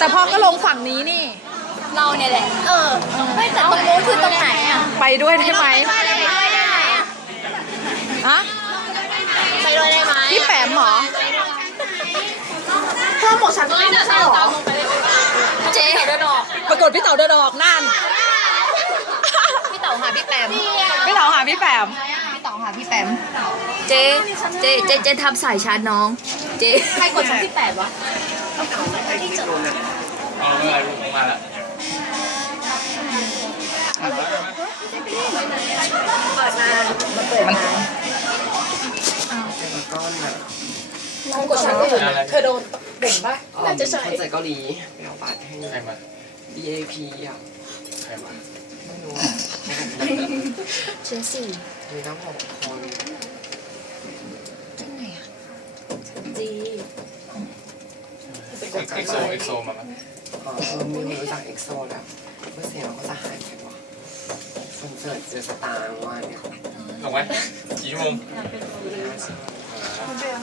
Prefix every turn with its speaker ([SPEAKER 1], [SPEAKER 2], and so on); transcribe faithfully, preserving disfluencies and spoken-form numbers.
[SPEAKER 1] แต่พ่อก็ลงฝั่งนี้นี่
[SPEAKER 2] เราเนี่ยแหละ เออ ไม่แต่ตรงนู้นคือตรงไหนอ่ะ
[SPEAKER 1] ไปด้วยได้ไหม
[SPEAKER 2] ไปด้วยได้ไหมอ่ะ
[SPEAKER 1] ฮะ
[SPEAKER 2] ไปด้วยได้ไหม
[SPEAKER 1] พี่แปมเหรอ
[SPEAKER 2] เพิ่มหมวกฉันก็ไม่ใช่หรอเจ๊เดินออก
[SPEAKER 1] ปรากฏพี่เต๋าเดินออกนั่น
[SPEAKER 2] พี่เต๋าหาพี่แปม
[SPEAKER 1] พี่เต๋าหาพี่แปม
[SPEAKER 2] พี่เต๋าหาพี่แปม เจ๊เจ๊เจ๊เจ๊ทำสายชาร์จน้อง เจ๊ใครกดชั้นที่แปดวะ
[SPEAKER 3] เอาเมื่อไหร่ลูกมาแล้ว
[SPEAKER 2] กดชั้นก็อยู่
[SPEAKER 3] อะไร
[SPEAKER 1] เธอโดนเบ่งปะ
[SPEAKER 4] น่าจะใช่คนใจเกาหลีไปเอาบัตรให้
[SPEAKER 3] ใครมา
[SPEAKER 4] ดี เอ พี อ่ะ
[SPEAKER 3] ใครมา
[SPEAKER 4] ไม่รู้
[SPEAKER 2] เจ๊สี่
[SPEAKER 4] มีทั้งหกคน
[SPEAKER 2] จี
[SPEAKER 3] เอ็กโซเอ็กโซมามั้ย
[SPEAKER 4] เออมือรู้จักเอ็กโซแล้วเมื่อเสียงเราก็จะหายไปว่ะคอนเสิร์ตเจอสตางค์ว่าเนี่ย
[SPEAKER 3] ลงไหมกี่ชั่วโมง